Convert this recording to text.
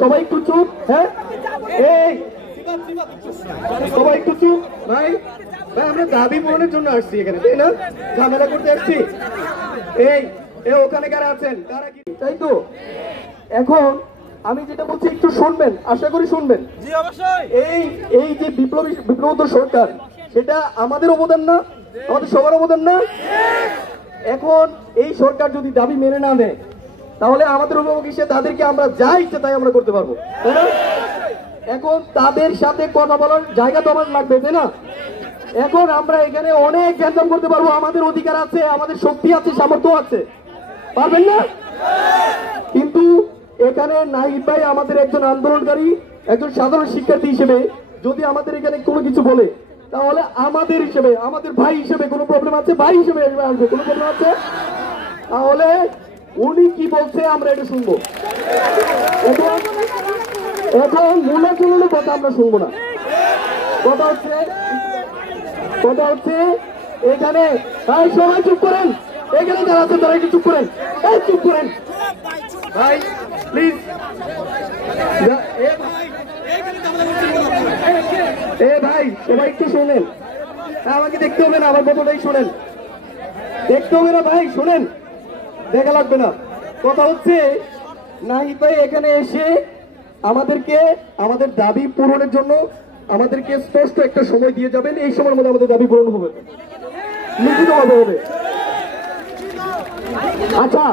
সবাই একটু চুপ। হ্যাঁ, সবাই একটু চুপ। ভাই ভাই, আমরা দাবি পূরণের জন্য আসছি এখানে, তাই না? ঝামেলা করতে আসছি। এই ওখানে কারা আছেন, কারা কি, তাই তো? এখন আমি যেটা বলছি একটু শুনবেন, আশা করি শুনবেন। এই যে বিপ্লবোত্তর সরকার, সেটা আমাদের অবদান না? আমাদের সবার অবদান না? এখন এই সরকার যদি দাবি মেনে না নেয়, তাহলে আমাদের অভিভাবক হিসেবে তাদেরকে আমরা যা ইচ্ছে তাই আমরা করতে পারবো, তাই না? এখন তাদের সাথে কথা বলার জায়গা তো আমার লাগবে, তাই না? এখন আমরা এখানে অনেক গ্যাঞ্জাম করতে পারবো, আমাদের অধিকার আছে, আমাদের শক্তি আছে, সামর্থ্য আছে, পারবেন না? কিন্তু এখানে নাহিদ ভাই আমাদের একজন আন্দোলনকারী, একজন সাধারণ শিক্ষার্থী হিসেবে যদি আমাদের এখানে কোনো কিছু বলে, তাহলে আমাদের হিসেবে, আমাদের ভাই হিসেবে কোনো প্রবলেম আছে? ভাই হিসেবে আসবে, কোনো প্রবলেম আছে? তাহলে উনি কি বলছে আমরা এটা শুনবো। এখন মূল্য কথা আমরা শুনবো না। কথা হচ্ছে এখানে সবাই চুপ করেন, এখানে যারা আছেন তারা একটু চুপ করেন, চুপ করেন ভাই প্লিজ। ভাই সবাই একটু শোনেন, আমাকে দেখতে হবে না, আমার কথাটাই শোনেন, দেখতে হবে না ভাই, শোনেন, দেখা লাগবে না। কথা হচ্ছে নাহিদ ভাই এখানে এসে আমাদেরকে আমাদের দাবি পূরণের জন্য আমাদেরকে স্পষ্ট একটা সময় দিয়ে যাবেন, এই সময়ের মধ্যে আমাদের দাবি পূরণ হবে, লিখিতভাবে হবে। আচ্ছা